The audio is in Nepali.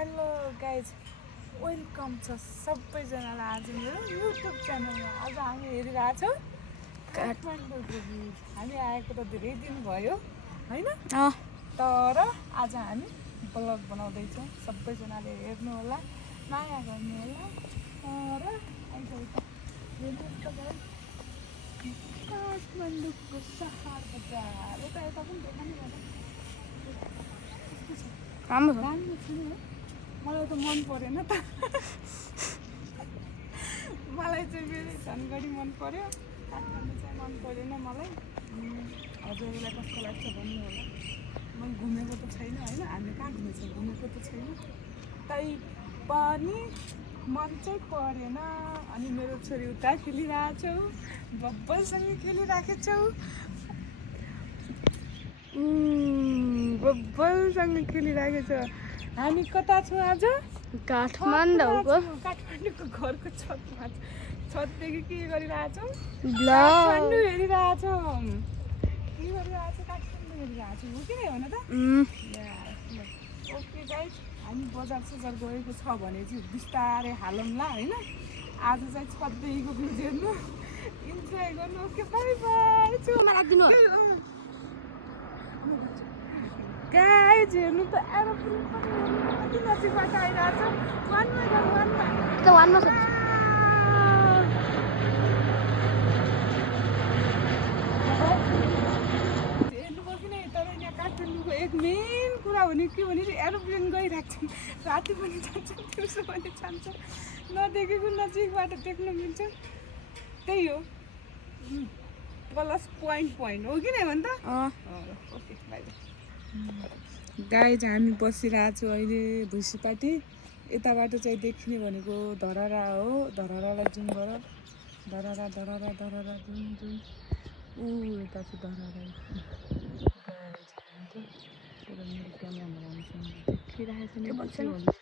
हेलो गाइज वेलकम छ सबैजनालाई आज मेरो युट्युब च्यानलमा। आज हामी हेरिरहेको छौँ काठमाडौँको भ्यू। हामी आएको त धेरै दिन भयो होइन, तर आज हामी ब्लग बनाउँदैछौँ। सबैजनाले हेर्नु होला, माया गर्नु होला। तर काठमाडौँको सहर बजार यता पनि देखाउनु होला। राम्रो छ नि, मलाई त मन परेन त। मलाई चाहिँ मेरो धनगढी मन पर्यो, काठमाडौँ चाहिँ मन परेन मलाई। हजुरलाई कस्तो लाग्छ भन्नु होला। म घुमेको त छैन होइन, हामी कहाँ घुमेछौँ, घुमेको त छैन। तै पनि मन चाहिँ परेन। अनि मेरो छोरी उता खेलिरहेछौ, बब्बलसँग खेलिराखेछौ, बब्बलसँग खेलिराखेछ। हामी कता छौँ आज? काठमाडौँको घरको छतमा। छतदेखि के गरिरहेछौँ? काठमाडौँ हेरिरहेछौँ। के गरिरहेछौँ? काठमाडौँ हेरिरहेछौँ हो कि नै भन त? ओके गाइस, हामी बजार सजार गएको छ भने चाहिँ बिस्तारै हालौँला होइन। आज चाहिँ छतदेखिको भ्यू हेर्नु, इन्जोय गर्नु। Okay by by. गाइज हेर्नु त, एरोप्लेन पनि कति नजिकबाट आइरहेछ। वानमा हेर्नु भयो कि नै। तर यहाँ काठमाडौँको एक मेन कुरा हो नि, के भने एरोप्लेन गइरहेको छ। राति पनि जान्छ, दिउँसो पनि जान्छ, नदेखेको नजिकबाट देख्न मिल्छ। त्यही हो प्लस पोइन्ट हो कि नै भन् त? Okay by by. गाइज हामी बसिरहेछौँ अहिले भुसीपाटी। यताबाट चाहिँ देखिने भनेको धरहरा हो। धरहरालाई जुम गर, धरहरा जुम। यता चाहिँ धरहरा। मेरो क्यामेरामा देखिरहेको छ नि।